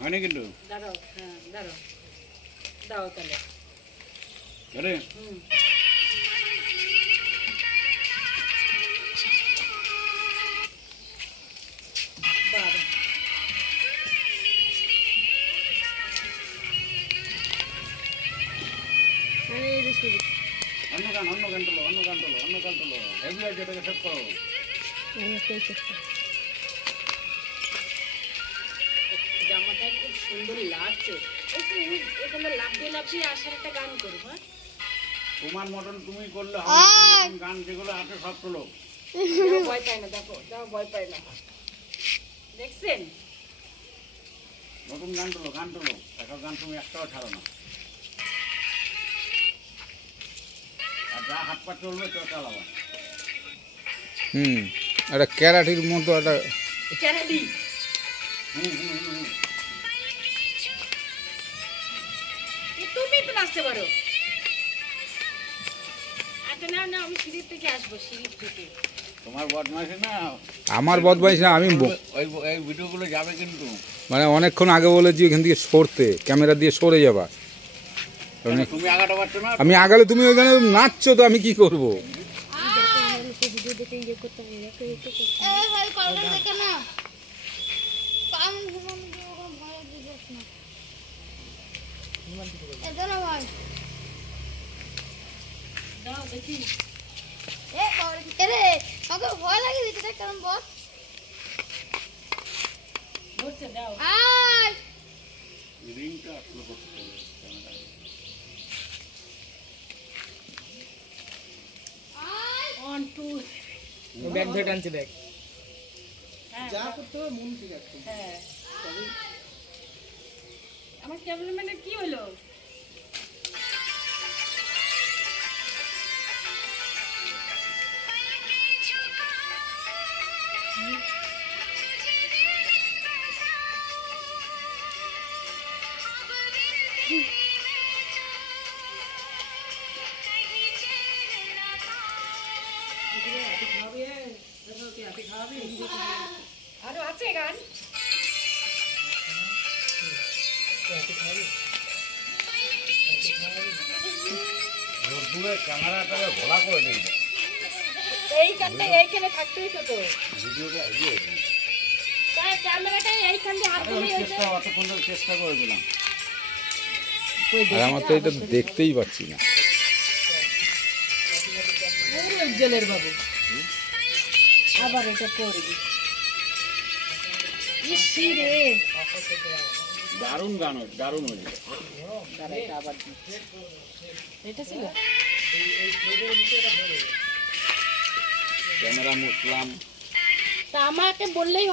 হয়নি কিন্তু দাঁড়াও, হ্যাঁ দাঁড়াও, দাও তাহলে। আরে বাবা অন্য গান তোলো হেভি আছে, এটাকে সেভ করো। জামাটা খুব সুন্দর লাগছে। এখানে লাফিয়ে লাফিয়ে আসার একটা গান করবো। হ্যাঁ, তোমার মতন তুমি করলে হবে। গান যেগুলো আছে সব তোলো। ভয় পায় না, দেখো যাও, ভয় পায় না, দেখছেন? নতুন গান তোলো এখন গান তুমি একটাও ছাড়ো না। আর যা হাত পা চলবে তো চালাবা। একটা ক্যারাটির মতো একটা ক্যারাটি। তুমি তো নাচতে পারো। আচ্ছা না না, আমি সিঁড়ির থেকে আসবো, সিঁড়ির থেকে। তোমার বদমাইশি না, আমার বদমাইশ না। আমি এই ভিডিওগুলো যাবে কিন্তু, মানে অনেকক্ষণ আগে বলেছি এখান থেকে সরতে, ক্যামেরা দিয়ে সরে যাবা। তুমি আগাটা পারছো না। আমি আগালে তুমি ওইখানে নাচছো, তো আমি কি করব? ভয় লাগে দিতে কেমন বল দাও। রিংটা আসলে করতে হবে। ব্যাগ ধরে টানছে, ব্যাগ যা করতে হবে মন ঠিক আছে। হ্যাঁ, আমার ক্যামেরাম্যানের কি হলো? আরো আছে গান? ক্যামেরাটাকে ঘোলা করে দিই, এই গানটা এইখানে থাকতেই তো। ভিডিওটা এগিয়ে তাই ক্যামেরাটা এইখান দিয়ে হাত দিলেই হচ্ছে। অতক্ষণ চেষ্টা করে দিলাম, আর আমার তো এটা দেখতেই পাচ্ছি না। উজ্জ্বলের বাবু আবার এটা করবি। দারুণ গান, দারুণ হয়েছে। এটা ছিল ক্যামেরা মুছলাম, তা আমাকে বললেই